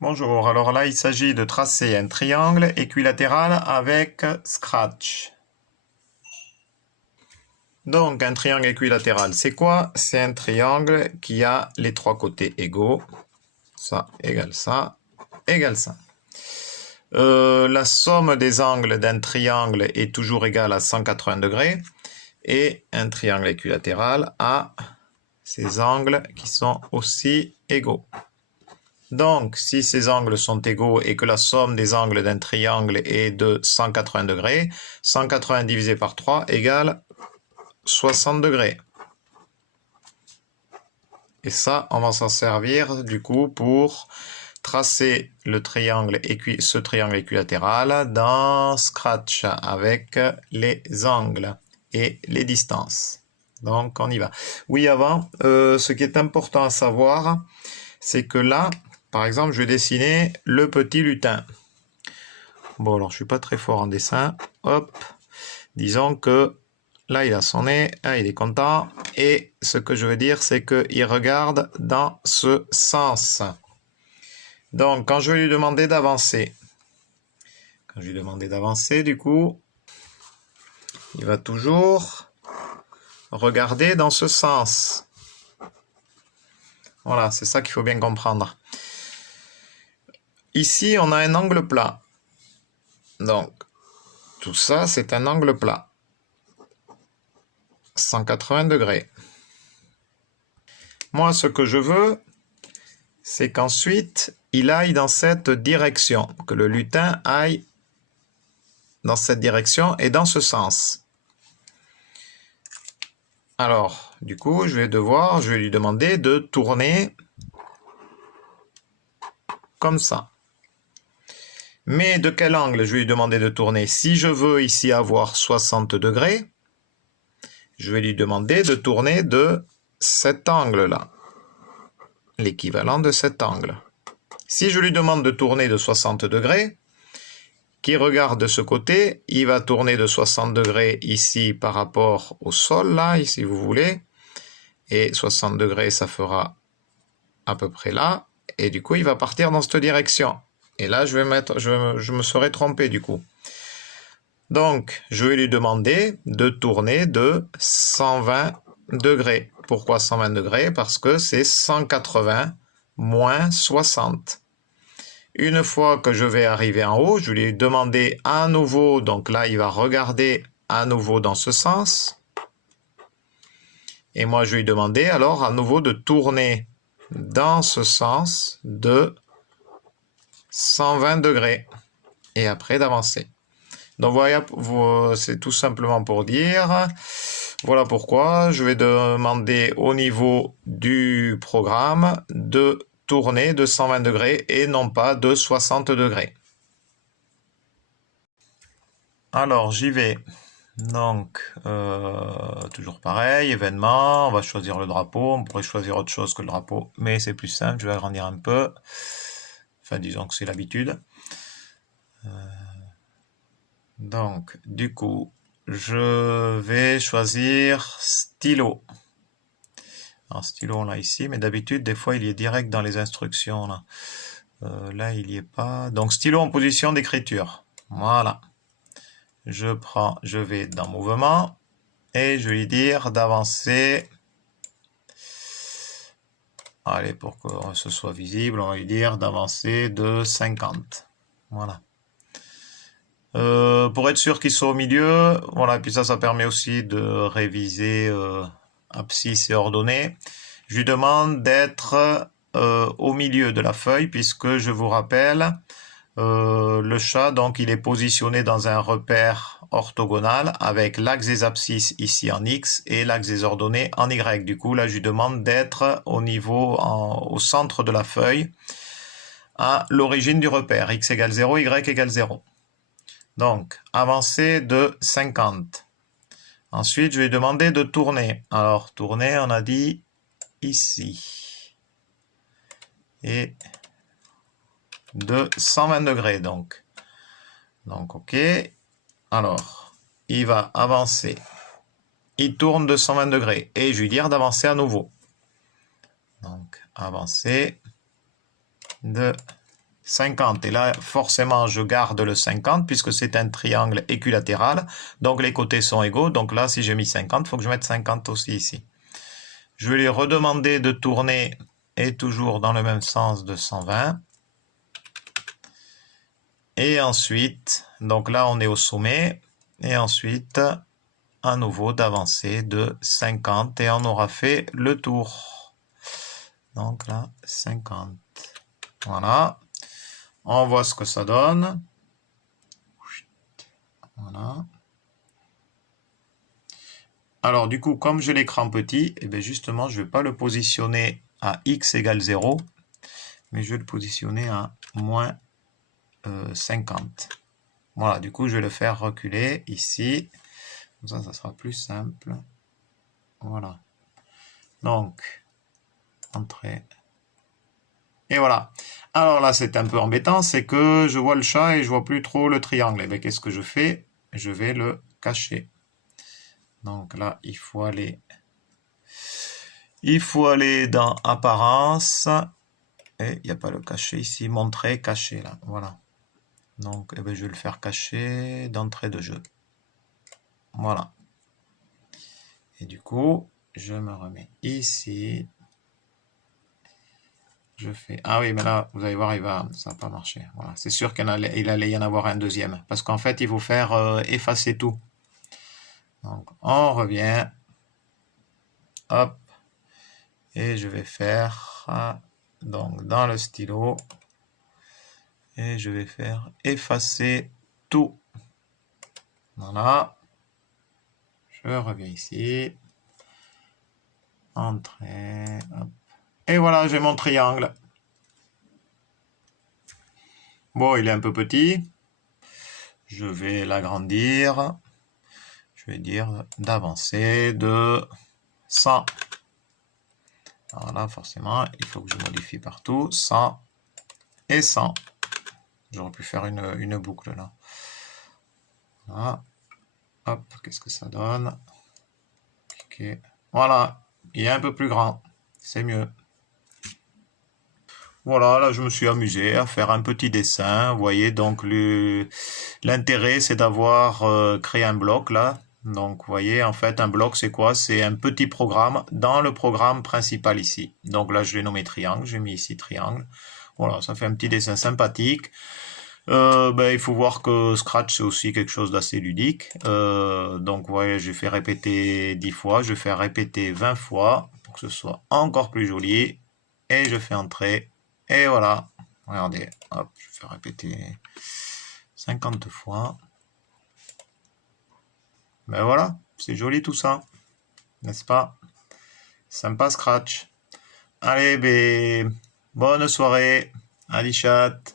Bonjour, alors là il s'agit de tracer un triangle équilatéral avec Scratch. Donc un triangle équilatéral, c'est quoi? C'est un triangle qui a les trois côtés égaux. Ça égale ça, égale ça. La somme des angles d'un triangle est toujours égale à 180 degrés. Et un triangle équilatéral a ces angles qui sont aussi égaux. Donc, si ces angles sont égaux et que la somme des angles d'un triangle est de 180 degrés, 180 divisé par 3 égale 60 degrés. Et ça, on va s'en servir du coup pour tracer le triangle ce triangle équilatéral dans Scratch avec les angles et les distances. Donc, on y va. Oui, avant, ce qui est important à savoir, c'est que là, par exemple, je vais dessiner le petit lutin. Bon, alors, je suis pas très fort en dessin. Hop. Disons que là, il a son nez. Là, il est content. Et ce que je veux dire, c'est qu'il regarde dans ce sens. Donc, quand je vais lui demander d'avancer, du coup, il va toujours regarder dans ce sens. Voilà, c'est ça qu'il faut bien comprendre. Ici, on a un angle plat. Donc, tout ça, c'est un angle plat. 180 degrés. Moi, ce que je veux, c'est qu'ensuite, il aille dans cette direction. Que le lutin aille dans cette direction et dans ce sens. Alors, du coup, je vais lui demander de tourner comme ça. Mais de quel angle je vais lui demander de tourner? Si je veux ici avoir 60 degrés, je vais lui demander de tourner de cet angle-là. L'équivalent de cet angle. Si je lui demande de tourner de 60 degrés, qui regarde de ce côté, il va tourner de 60 degrés ici par rapport au sol, là, si vous voulez. Et 60 degrés, ça fera à peu près là. Et du coup, il va partir dans cette direction. Et là, je me serais trompé du coup. Donc, je vais lui demander de tourner de 120 degrés. Pourquoi 120 degrés? Parce que c'est 180 moins 60. Une fois que je vais arriver en haut, je vais lui demander à nouveau, donc là, il va regarder à nouveau dans ce sens. Et moi, je vais lui demander alors à nouveau de tourner dans ce sens de 120 degrés. Et après d'avancer. Donc voilà, c'est tout simplement pour dire, voilà pourquoi je vais demander au niveau du programme de tourner de 120 degrés et non pas de 60 degrés. Alors j'y vais. Donc, toujours pareil, événement, on va choisir le drapeau, on pourrait choisir autre chose que le drapeau, mais c'est plus simple, je vais agrandir un peu. Enfin, disons que c'est l'habitude. Donc, du coup, je vais choisir stylo. Alors, stylo, on l'a ici, mais d'habitude, des fois, il y est direct dans les instructions. Là, là il n'y est pas. Donc, stylo en position d'écriture. Voilà. Je vais dans mouvement et je vais lui dire d'avancer. Allez, pour que ce soit visible, on va lui dire d'avancer de 50. Voilà. Pour être sûr qu'ils soient au milieu, voilà, et puis ça permet aussi de réviser abscisse et ordonnée. Je lui demande d'être au milieu de la feuille, puisque je vous rappelle, le chat, donc, il est positionné dans un repère orthogonal avec l'axe des abscisses ici en X et l'axe des ordonnées en Y. Du coup, là, je lui demande d'être au centre de la feuille, à l'origine du repère, X égale 0, Y égale 0. Donc, avancer de 50. Ensuite, je vais demander de tourner. Alors, tourner, on a dit ici. Et de 120 degrés, donc. Donc, OK. Alors, il va avancer. Il tourne de 120 degrés. Et je vais lui dire d'avancer à nouveau. Donc, avancer de 50. Et là, forcément, je garde le 50 puisque c'est un triangle équilatéral. Donc, les côtés sont égaux. Donc là, si j'ai mis 50, il faut que je mette 50 aussi ici. Je vais lui redemander de tourner et toujours dans le même sens de 120. Et ensuite, donc là, on est au sommet. Et ensuite, à nouveau, d'avancer de 50. Et on aura fait le tour. Donc là, 50. Voilà. On voit ce que ça donne. Voilà. Alors, du coup, comme j'ai l'écran petit, et bien justement, je ne vais pas le positionner à x égale 0, mais je vais le positionner à moins 50. Voilà, du coup, je vais le faire reculer ici. Comme ça sera plus simple. Voilà. Donc, entrée. Et voilà. Alors là, c'est un peu embêtant, c'est que je vois le chat et je vois plus trop le triangle. Et bien, qu'est-ce que je fais? Je vais le cacher. Donc là, il faut aller dans Apparence. Et il n'y a pas le cacher ici. Montrer, cacher là. Voilà. Donc, eh bien, je vais le faire cacher d'entrée de jeu. Voilà. Et du coup, je me remets ici. Je fais... Ah oui, mais là, vous allez voir, ça n'a pas marché. Voilà. C'est sûr qu'il allait y en avoir un deuxième. Parce qu'en fait, il faut faire effacer tout. Donc, on revient. Hop. Et je vais faire... donc, dans le stylo. Et je vais faire effacer tout. Voilà. Je reviens ici. Entrée. Hop. Et voilà, j'ai mon triangle. Bon, il est un peu petit. Je vais l'agrandir. Je vais dire d'avancer de 100. Alors là, forcément, il faut que je modifie partout. 100 et 100. J'aurais pu faire une boucle là. Voilà. Hop, qu'est-ce que ça donne? Okay. Voilà, il est un peu plus grand. C'est mieux. Voilà, là je me suis amusé à faire un petit dessin. Vous voyez, donc l'intérêt c'est d'avoir créé un bloc là. Donc vous voyez, en fait un bloc c'est quoi? C'est un petit programme dans le programme principal ici. Donc là je l'ai nommé triangle, j'ai mis ici triangle. Voilà, ça fait un petit dessin sympathique. Il faut voir que Scratch c'est aussi quelque chose d'assez ludique. Donc vous voyez, j'ai fait répéter 10 fois, je vais faire répéter 20 fois pour que ce soit encore plus joli. Et je fais entrer. Et voilà, regardez, hop, je vais faire répéter 50 fois. Ben voilà, c'est joli tout ça, n'est-ce pas? Sympa Scratch. Allez, bonne soirée, allez chat.